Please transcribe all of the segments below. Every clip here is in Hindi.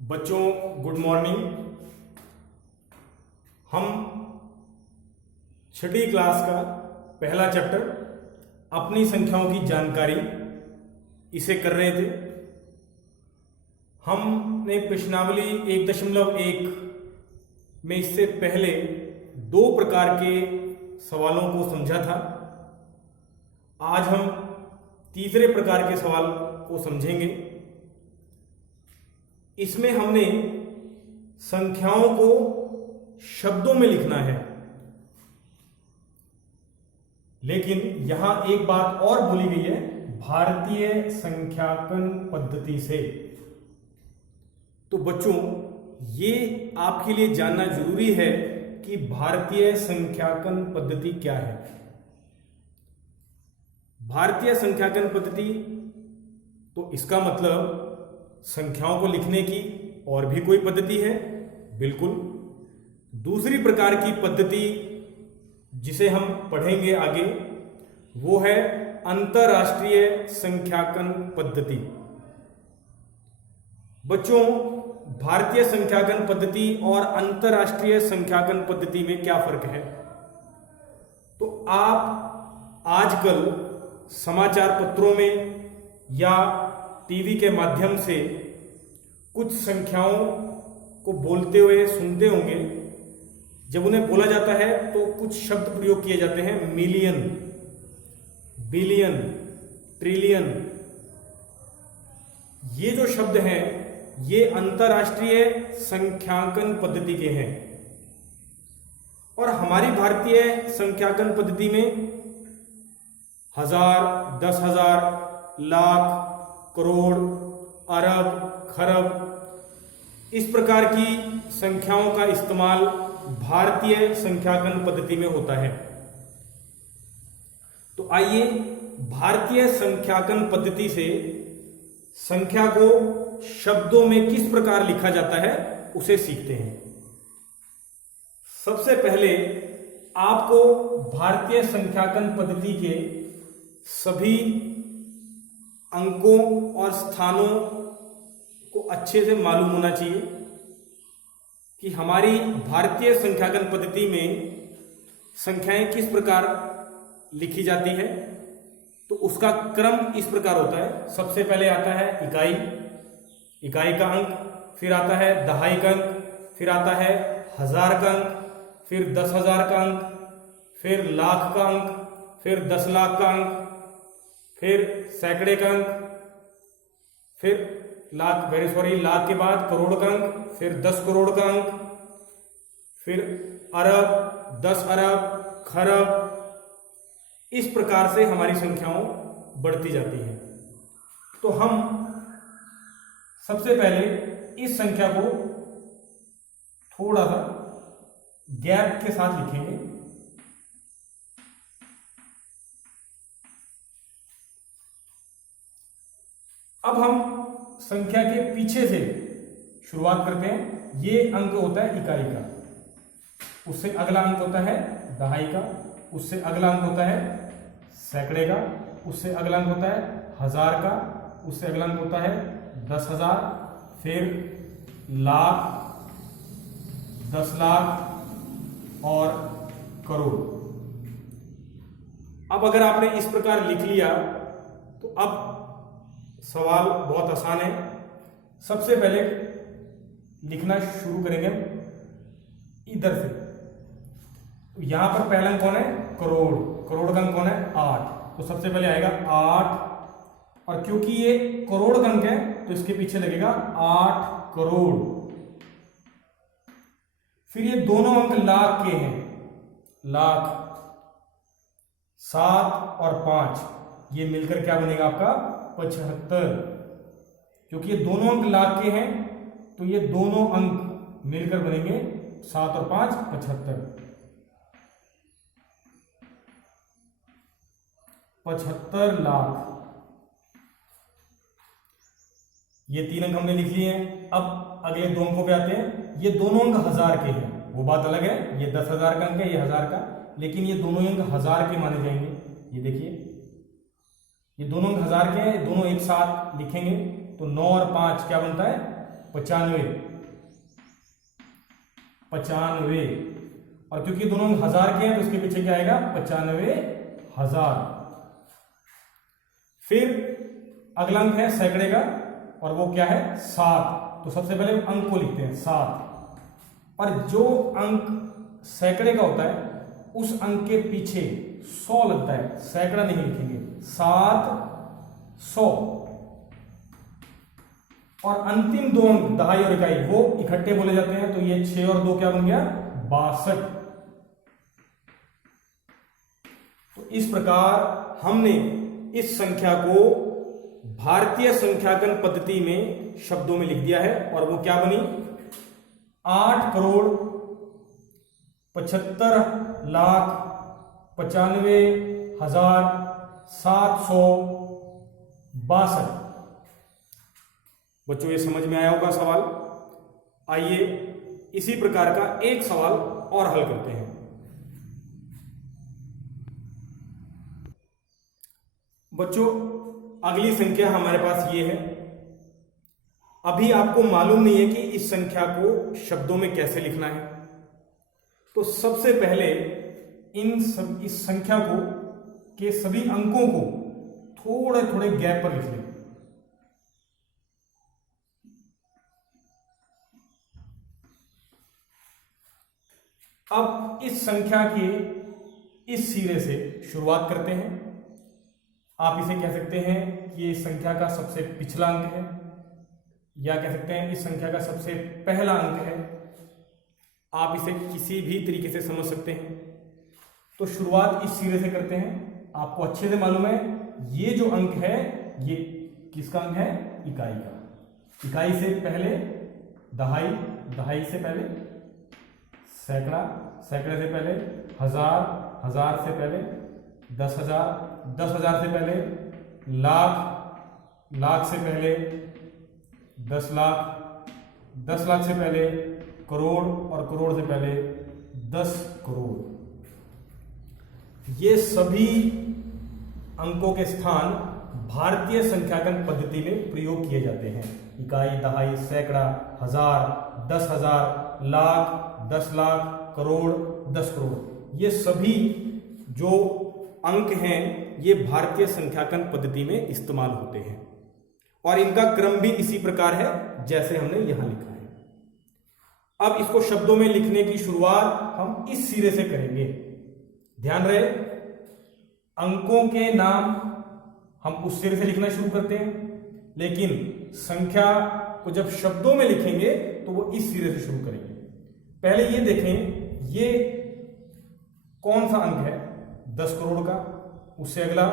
बच्चों गुड मॉर्निंग। हम छठी क्लास का पहला चैप्टर अपनी संख्याओं की जानकारी इसे कर रहे थे। हमने प्रश्नावली 1.1 में इससे पहले दो प्रकार के सवालों को समझा था। आज हम तीसरे प्रकार के सवाल को समझेंगे। इसमें हमने संख्याओं को शब्दों में लिखना है, लेकिन यहां एक बात और बोली गई है, भारतीय संख्याकन पद्धति से। तो बच्चों ये आपके लिए जानना जरूरी है कि भारतीय संख्याकन पद्धति क्या है। भारतीय संख्याकन पद्धति तो इसका मतलब संख्याओं को लिखने की और भी कोई पद्धति है? बिल्कुल। दूसरी प्रकार की पद्धति जिसे हम पढ़ेंगे आगे वो है अंतरराष्ट्रीय संख्याकन पद्धति। बच्चों भारतीय संख्याकन पद्धति और अंतरराष्ट्रीय संख्याकन पद्धति में क्या फर्क है? तो आप आजकल समाचार पत्रों में या टीवी के माध्यम से कुछ संख्याओं को बोलते हुए सुनते होंगे। जब उन्हें बोला जाता है तो कुछ शब्द प्रयोग किए जाते हैं, मिलियन, बिलियन, ट्रिलियन। ये जो शब्द हैं ये अंतरराष्ट्रीय संख्याकन पद्धति के हैं और हमारी भारतीय संख्याकन पद्धति में 1000, 10,000, लाख, करोड़, अरब, खरब, इस प्रकार की संख्याओं का इस्तेमाल भारतीय संख्याकन पद्धति में होता है। तो आइए भारतीय संख्याकन पद्धति से संख्या को शब्दों में किस प्रकार लिखा जाता है उसे सीखते हैं। सबसे पहले आपको भारतीय संख्याकन पद्धति के सभी अंकों और स्थानों को अच्छे से मालूम होना चाहिए कि हमारी भारतीय संख्याकन पद्धति में संख्याएं किस प्रकार लिखी जाती है। तो उसका क्रम इस प्रकार होता है। सबसे पहले आता है इकाई, इकाई का अंक, फिर आता है दहाई का अंक, फिर आता है 1000 का अंक, फिर 10,000 का अंक, फिर लाख का अंक, फिर 10 लाख का अंक, फिर सैकड़े का अंक, फिर लाख के बाद करोड़ का अंक, फिर 10 करोड़ का अंक, फिर अरब, 10 अरब, खरब। इस प्रकार से हमारी संख्याओं बढ़ती जाती हैं। तो हम सबसे पहले इस संख्या को थोड़ा सा गैप के साथ लिखेंगे। अब हम संख्या के पीछे से शुरुआत करते हैं। ये अंक होता है इकाई का, उससे अगला अंक होता है दहाई का, उससे अगला अंक होता है सैकड़े का, उससे अगला अंक होता है 1000 का, उससे अगला अंक होता है 10,000, फिर लाख, 10 लाख और करोड़। अब अगर आपने इस प्रकार लिख लिया तो अब सवाल बहुत आसान है। सबसे पहले लिखना शुरू करेंगे इधर से। तो यहां पर पहला अंक कौन है? करोड़। करोड़ का अंक कौन है? 8। तो सबसे पहले आएगा 8, और क्योंकि ये करोड़ का अंक है तो इसके पीछे लगेगा 8 करोड़। फिर ये दोनों अंक लाख के हैं, लाख, 7 और 5, ये मिलकर क्या बनेगा आपका? 75। क्योंकि ये दोनों अंक लाख के हैं तो ये दोनों अंक मिलकर बनेंगे 7 और 5 75। 75 लाख। ये 3 अंक हमने लिख लिए हैं। अब अगले 2 अंकों पे आते हैं। ये दोनों अंक 1000 के हैं, वो बात अलग है। ये 10,000 का अंक है, ये 1000 का, लेकिन ये दोनों अंक 1000 के माने जाएंगे। ये देखिए ये दोनों 1000 के हैं, दोनों एक साथ लिखेंगे तो 9 और 5 क्या बनता है? 95, 95। और क्योंकि दोनों अंक 1000 के हैं तो उसके पीछे क्या आएगा, 95,000। फिर अगला अंक है सैकड़े का, और वो क्या है, 7। तो सबसे पहले अंक को लिखते हैं 7। और जो अंक सैकड़े का होता है उस अंक के पीछे 100 लगता है, सैकड़ा नहीं लिखेंगे, 700। और अंतिम दो अंक दहाई और इकाई वो इकट्ठे बोले जाते हैं, तो ये 6 और 2 क्या बन गया, 62। तो इस प्रकार हमने इस संख्या को भारतीय संख्याकन पद्धति में शब्दों में लिख दिया है, और वो क्या बनी, 8,95,762। बच्चों ये समझ में आया होगा सवाल। आइए इसी प्रकार का एक सवाल और हल करते हैं। बच्चों अगली संख्या हमारे पास ये है। अभी आपको मालूम नहीं है कि इस संख्या को शब्दों में कैसे लिखना है, तो सबसे पहले इस संख्या को के सभी अंकों को थोड़े थोड़े गैप पर लिख लें। अब इस संख्या के इस सिरे से शुरुआत करते हैं। आप इसे कह सकते हैं कि ये संख्या का सबसे पिछला अंक है, या कह सकते हैं इस संख्या का सबसे पहला अंक है। आप इसे किसी भी तरीके से समझ सकते हैं। तो शुरुआत इस सिरे से करते हैं। आपको अच्छे से मालूम है ये जो अंक है ये किसका अंक है, इकाई का। इकाई से पहले दहाई, दहाई से पहले सैकड़ा, सैकड़े से पहले हजार, हजार से पहले 10,000, 10,000 से पहले लाख, लाख से पहले 10 लाख, 10 लाख से पहले करोड़, और करोड़ से पहले 10 करोड़। ये सभी अंकों के स्थान भारतीय संख्याकन पद्धति में प्रयोग किए जाते हैं। इकाई, दहाई, सैकड़ा, हजार, 10,000, लाख, 10 लाख, करोड़, 10 करोड़। ये सभी जो अंक हैं ये भारतीय संख्याकन पद्धति में इस्तेमाल होते हैं, और इनका क्रम भी इसी प्रकार है जैसे हमने यहां लिखा है। अब इसको शब्दों में लिखने की शुरुआत हम इस सिरे से करेंगे। ध्यान रहे, अंकों के नाम हम उस सिरे से लिखना शुरू करते हैं, लेकिन संख्या को जब शब्दों में लिखेंगे तो वो इस सिरे से शुरू करेंगे। पहले ये देखें, ये कौन सा अंक है, 10 करोड़ का। उससे अगला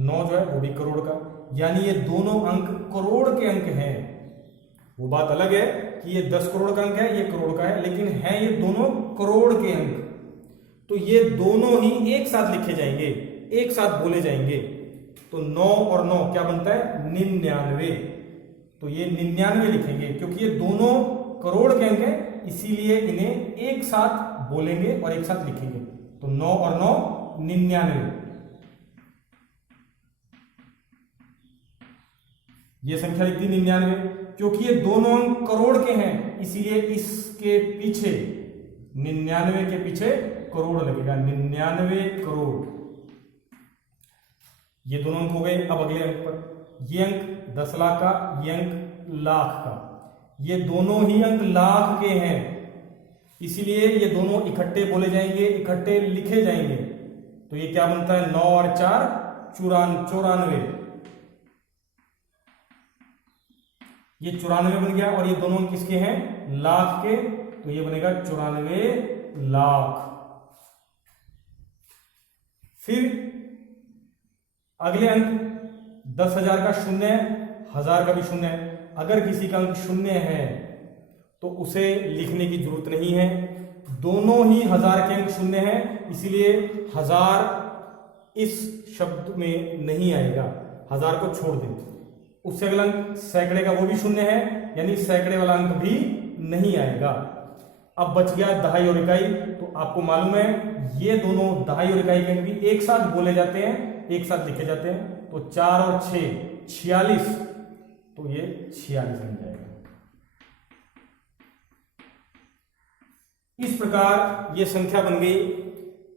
9 जो है वो भी करोड़ का, यानी ये दोनों अंक करोड़ के अंक हैं। वो बात अलग है कि ये 10 करोड़ का अंक है, ये करोड़ का है, लेकिन है ये दोनों करोड़ के अंक। तो ये दोनों ही एक साथ लिखे जाएंगे, एक साथ बोले जाएंगे। तो 9 और 9 क्या बनता है, 99। तो ये 99 लिखेंगे, क्योंकि ये दोनों करोड़ के अंक हैं, इसीलिए इन्हें एक साथ बोलेंगे और एक साथ लिखेंगे। तो 9 और 9 99। ये संख्या लिखती 99, क्योंकि ये दोनों अंक करोड़ के हैं, इसीलिए इसके पीछे 99 के पीछे करोड़ लगेगा, 99 करोड़। ये दोनों अंक हो गए। अब अगले अंक पर, ये अंक 10 लाख का, ये अंक लाख का। ये दोनों ही अंक लाख के हैं, इसीलिए ये दोनों इकट्ठे बोले जाएंगे, इकट्ठे लिखे जाएंगे। तो ये क्या बनता है, 9 और 4 94। ये 94 बन गया, और ये दोनों अंक किसके हैं, लाख के। तो ये बनेगा 94 लाख। फिर अगले अंक 10,000 का शून्य है, 1000 का भी शून्य है। अगर किसी का अंक शून्य है तो उसे लिखने की जरूरत नहीं है, दोनों ही 1000 के अंक शून्य है, इसीलिए 1000 इस शब्द में नहीं आएगा, 1000 को छोड़ दें। उससे अगला अंक सैकड़े का, वो भी शून्य है, यानी सैकड़े वाला अंक भी नहीं आएगा। अब बच गया दहाई और इकाई। तो आपको मालूम है ये दोनों दहाई और इकाई के अंक भी एक साथ बोले जाते हैं, एक साथ लिखे जाते हैं। तो 4 और 6 46, तो ये 46 बन जाएगा। इस प्रकार ये संख्या बन गई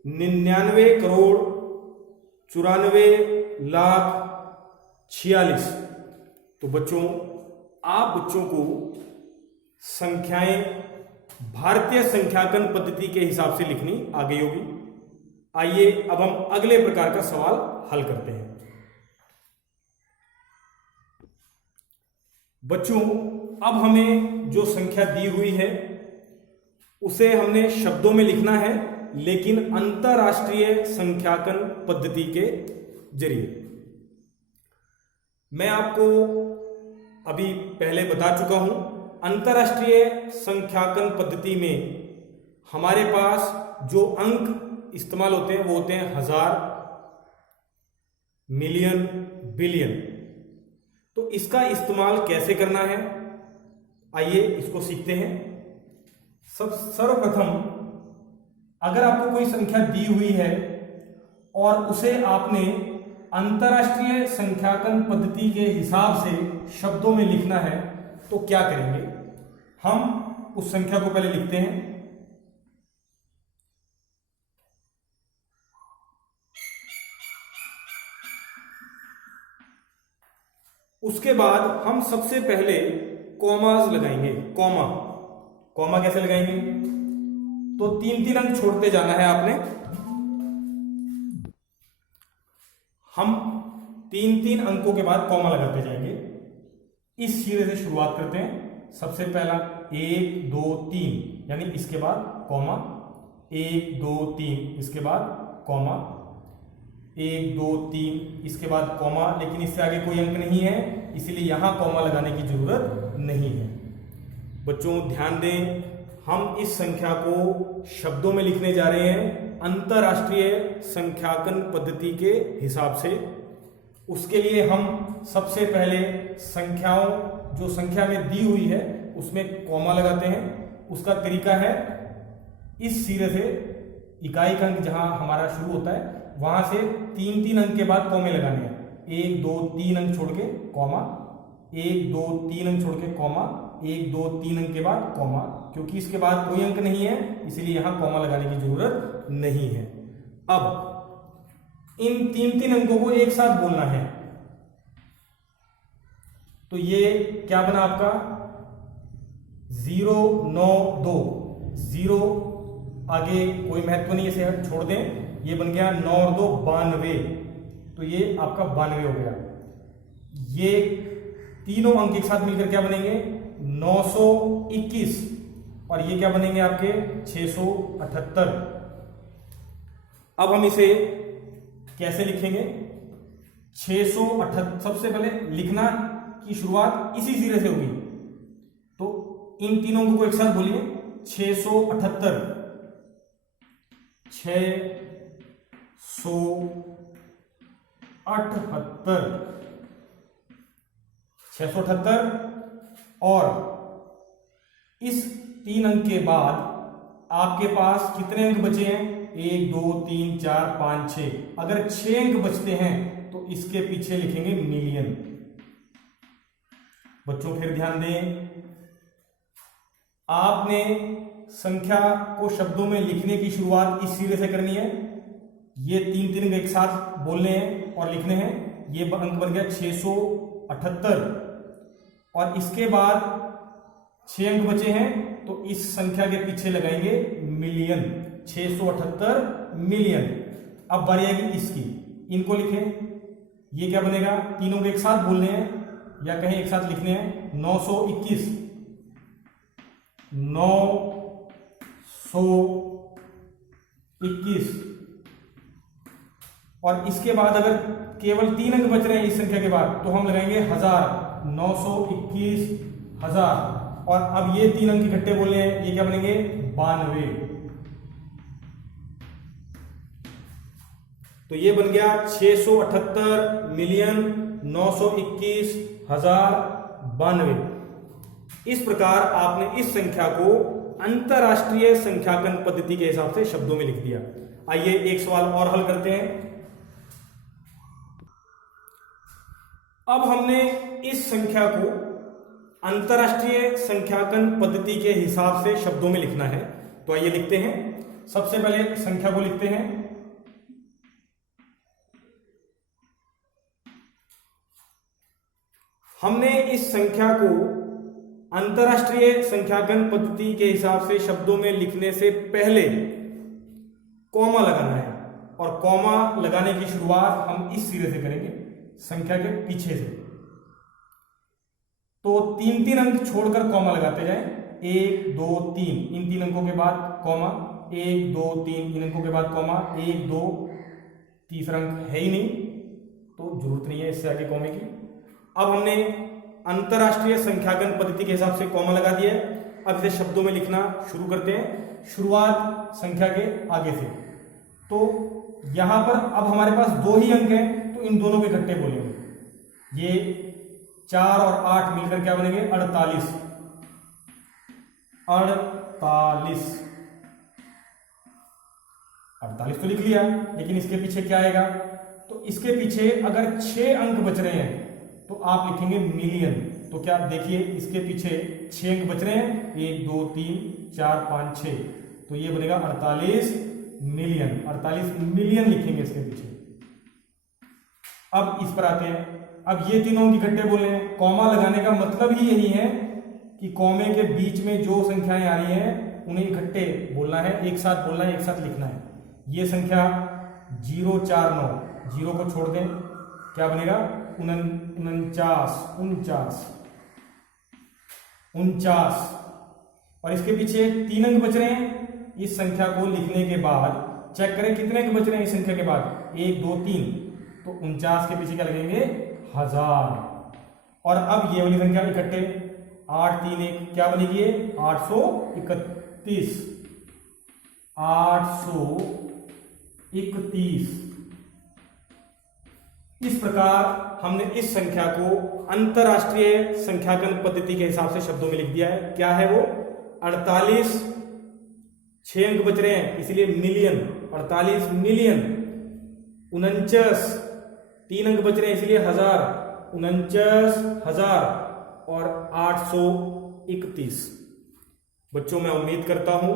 99,94,46,000। तो बच्चों, आप बच्चों को संख्याएं भारतीय संख्याकन पद्धति के हिसाब से लिखनी आ गई होगी। आइए अब हम अगले प्रकार का सवाल हल करते हैं। बच्चों, अब हमें जो संख्या दी हुई है उसे हमने शब्दों में लिखना है, लेकिन अंतरराष्ट्रीय संख्याकन पद्धति के जरिए। मैं आपको अभी पहले बता चुका हूं, अंतरराष्ट्रीय संख्याकन पद्धति में हमारे पास जो अंक इस्तेमाल होते हैं वो होते हैं हजार, मिलियन, बिलियन। तो इसका इस्तेमाल कैसे करना है, आइए इसको सीखते हैं। सर्वप्रथम अगर आपको कोई संख्या दी हुई है और उसे आपने अंतरराष्ट्रीय संख्याकन पद्धति के हिसाब से शब्दों में लिखना है तो क्या करेंगे? हम उस संख्या को पहले लिखते हैं। उसके बाद हम सबसे पहले कॉमास लगाएंगे। कॉमा कैसे लगाएंगे? तो 3-3 अंक छोड़ते जाना है आपने। हम 3-3 अंकों के बाद कॉमा लगाते जाएंगे। इस सिरे से शुरुआत करते हैं। सबसे पहला 1 2 3, यानी इसके बाद कॉमा, 1 2 3, इसके बाद कॉमा, 1 2 3, इसके बाद कॉमा, लेकिन इससे आगे कोई अंक नहीं है, इसलिए यहां कॉमा लगाने की जरूरत नहीं है। बच्चों ध्यान दें, हम इस संख्या को शब्दों में लिखने जा रहे हैं अंतरराष्ट्रीय संख्याकन पद्धति के हिसाब से। उसके लिए हम सबसे पहले जो संख्या में दी हुई है उसमें कॉमा लगाते हैं। उसका तरीका है, इस सिरे से इकाई का अंक जहां हमारा शुरू होता है वहां से 3-3 अंक के बाद कॉमे लगाने हैं। 1 2 3 अंक छोड़ के कॉमा, 1 2 3 अंक छोड़ के कॉमा, 1 2 3 अंक के बाद कॉमा। क्योंकि इसके बाद कोई अंक नहीं है इसलिए यहां कॉमा लगाने की जरूरत नहीं है। अब इन 3-3 अंकों को एक साथ बोलना है। तो ये क्या बना आपका? 0 9 2। 0 आगे कोई महत्व नहीं, इसे छोड़ दें। ये बन गया 9 और 2 92। तो ये आपका 92 हो गया। ये तीनों अंक एक साथ मिलकर क्या बनेंगे? 921। और ये क्या बनेंगे आपके? 678। अब हम इसे कैसे लिखेंगे? 678 सबसे पहले लिखना की शुरुआत इसी सिरे से होगी। तो इन तीनों अंकों को एक साथ बोलिए, 678, 678 और इस 3 अंक के बाद आपके पास कितने अंक बचे हैं? 1 2 3 4 5 6। अगर 6 अंक बचते हैं तो इसके पीछे लिखेंगे मिलियन। बच्चों फिर ध्यान दें, आपने संख्या को शब्दों में लिखने की शुरुआत इस सिरे से करनी है। ये 3-3 एक साथ बोलने हैं और लिखने हैं। ये अंक बन गया 678 और इसके बाद 6 अंक बचे हैं तो इस संख्या के पीछे लगाएंगे मिलियन। 678 मिलियन। अब बारी आएगी इसकी, इनको लिखें। ये क्या बनेगा? तीनों को एक साथ बोलने हैं या कहीं एक साथ लिखने हैं। 921, 921 और इसके बाद अगर केवल 3 अंक बच रहे हैं इस संख्या के बाद तो हम लगाएंगे 1000। 921,000 और अब ये 3 अंक इकट्ठे बोलने हैं, ये क्या बनेंगे? 92। तो ये बन गया 678 मिलियन 921,000 92। इस प्रकार आपने इस संख्या को अंतरराष्ट्रीय संख्याकन पद्धति के हिसाब से शब्दों में लिख दिया। आइए एक सवाल और हल करते हैं। अब हमने इस संख्या को अंतरराष्ट्रीय संख्याकन पद्धति के हिसाब से शब्दों में लिखना है, तो आइए लिखते हैं। सबसे पहले संख्या को लिखते हैं। हमने इस संख्या को अंतरराष्ट्रीय संख्यांकन पद्धति के हिसाब से शब्दों में लिखने से पहले कॉमा लगाना है, और कॉमा लगाने की शुरुआत हम इस सिरे से करेंगे, संख्या के पीछे से। तो 3-3 अंक छोड़कर कॉमा लगाते जाएं। 1 2 3 इन 3 अंकों के बाद कॉमा, 1 2 3 इन अंकों के बाद कॉमा, 1 2 तीसरा अंक है ही नहीं तो जरूरत नहीं है इससे आगे कॉमे की। अब हमने अंतरराष्ट्रीय संख्यांकन पद्धति के हिसाब से कॉमा लगा दिया है। अब इसे शब्दों में लिखना शुरू करते हैं, शुरुआत संख्या के आगे से। तो यहां पर अब हमारे पास 2 ही अंक हैं, तो इन दोनों के इकट्ठे बोलेंगे। ये 4 और 8 मिलकर क्या बनेंगे? 48। 48 तो लिख लिया, लेकिन इसके पीछे क्या आएगा? तो इसके पीछे अगर 6 अंक बच रहे हैं तो आप लिखेंगे मिलियन। तो क्या देखिए, इसके पीछे 6 अंक बच रहे हैं, 1 2 3 4 5 6, तो ये बनेगा 48 मिलियन। 48 मिलियन लिखेंगे इसके पीछे। अब इस पर आते हैं। अब ये तीनों इकट्ठे बोल रहे हैं। कॉमा लगाने का मतलब ही यही है कि कॉमे के बीच में जो संख्याएं आ रही हैं उन्हें इकट्ठे बोलना है, एक साथ बोलना है, एक साथ लिखना है। ये संख्या 049, 0 को छोड़ दें, क्या बनेगा? 49। और इसके पीछे 3 अंक बच रहे हैं। इस संख्या को लिखने के बाद चेक करें कितने अंक बच रहे हैं इस संख्या के बाद, 1 2 3, तो 49 के पीछे क्या लगेंगे? 1000। और अब ये वाली संख्या इकट्ठे 8 3 1 क्या बनेगी? 831। 831। इस प्रकार हमने इस संख्या को अंतरराष्ट्रीय संख्यांकन पद्धति के हिसाब से शब्दों में लिख दिया है। क्या है वो? 48, 6 अंक बच रहे हैं इसलिए मिलियन, 48 मिलियन। 49, 3 अंक बच रहे हैं इसलिए 1000, 49,000। और 831। बच्चों, मैं उम्मीद करता हूं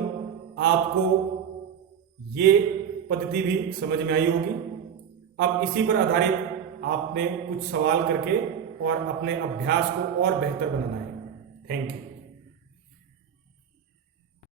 आपको ये पद्धति भी समझ में आई होगी। अब इसी पर आधारित आपने कुछ सवाल करके और अपने अभ्यास को और बेहतर बनाना है। Thank you.